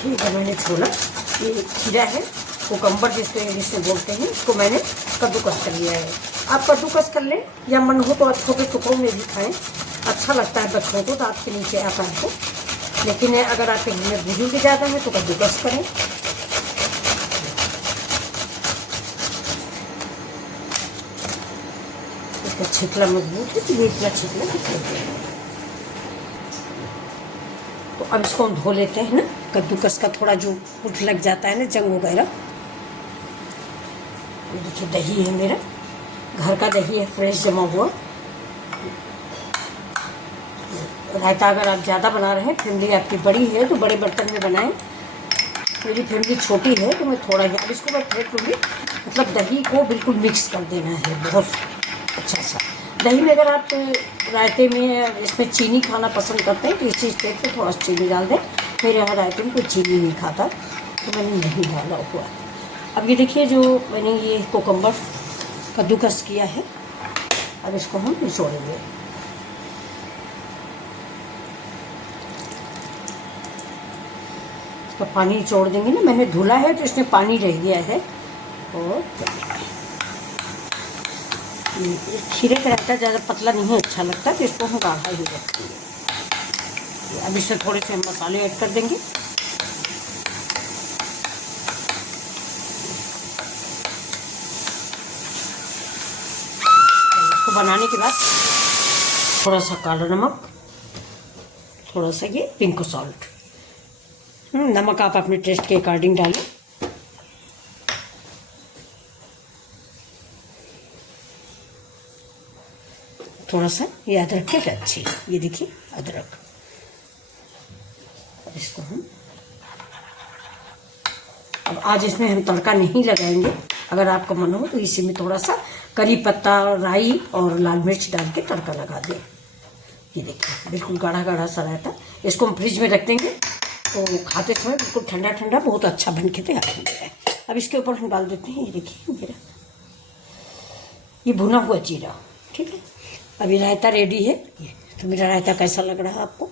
देखिए इधर मैंने छोला, ये खीरा है, कोकम्बर जिसको इंग्लिश में बोलते हैं, इसको मैंने कद्दूकस कर लिया है। आप कद्दूकस कर लें या मन हो तो आप छोटे टुकड़ों में भी खाएं, अच्छा लगता है बच्चों को, दांत के नीचे आता है तो। लेकिन अगर आपके घर में बुजुर्ग ज़्यादा है तो कद्दूकस करें। इसका छिकला मजबूत है तो ये इतना छिकला निकलते हैं। तो अब इसको हम धो लेते हैं ना, कद्दूकस का थोड़ा जो कुछ लग जाता है ना, जंग वगैरह। ये देखिए दही है मेरा, घर का दही है, फ्रेश जमा हुआ। रायता अगर आप ज़्यादा बना रहे हैं, फैमिली आपकी बड़ी है तो बड़े बर्तन में बनाएं। मेरी फैमिली छोटी है तो मैं थोड़ा ही, अब इसको मैं फेंट लूँगी। मतलब दही को बिल्कुल मिक्स कर देना है बहुत अच्छा सा। दही में अगर आप रायते में इसमें चीनी खाना पसंद करते हैं तो इसी स्टेज पे थोड़ा चीनी डाल दें। मेरे यहाँ रायते में कोई चीनी नहीं खाता तो मैंने नहीं डाला हुआ। अब ये देखिए जो मैंने ये कोकम्बर कद्दूकस किया है, अब इसको हम निचोड़ेंगे। इसका पानी निचोड़ देंगे ना, मैंने धुला है तो इसमें पानी रह गया है। और खीरे का रायता ज़्यादा पतला नहीं अच्छा लगता तो इसको हम गाढ़ा ही रखेंगे। अब इसमें थोड़े से मसाले ऐड कर देंगे। इसको बनाने के बाद थोड़ा सा काला नमक, थोड़ा सा ये पिंक सॉल्ट। नमक आप अपने टेस्ट के अकॉर्डिंग डालें। थोड़ा सा ये अदरक के अच्छी, ये देखिए अदरक। अब इसको हम, अब आज इसमें हम तड़का नहीं लगाएंगे। अगर आपका मन हो तो इसी में थोड़ा सा करी पत्ता, राई और लाल मिर्च डाल के तड़का लगा दें। ये देखिए बिल्कुल गाढ़ा गाढ़ा सा रहता। इसको हम फ्रिज में रख देंगे तो खाते समय बिल्कुल ठंडा ठंडा बहुत अच्छा बन के तैयार हो गया है। अब इसके ऊपर हम डाल देते हैं, ये देखिए मेरा ये भुना हुआ जीरा। ठीक है, अभी रायता रेडी है। ये तो मेरा रायता कैसा लग रहा है आपको?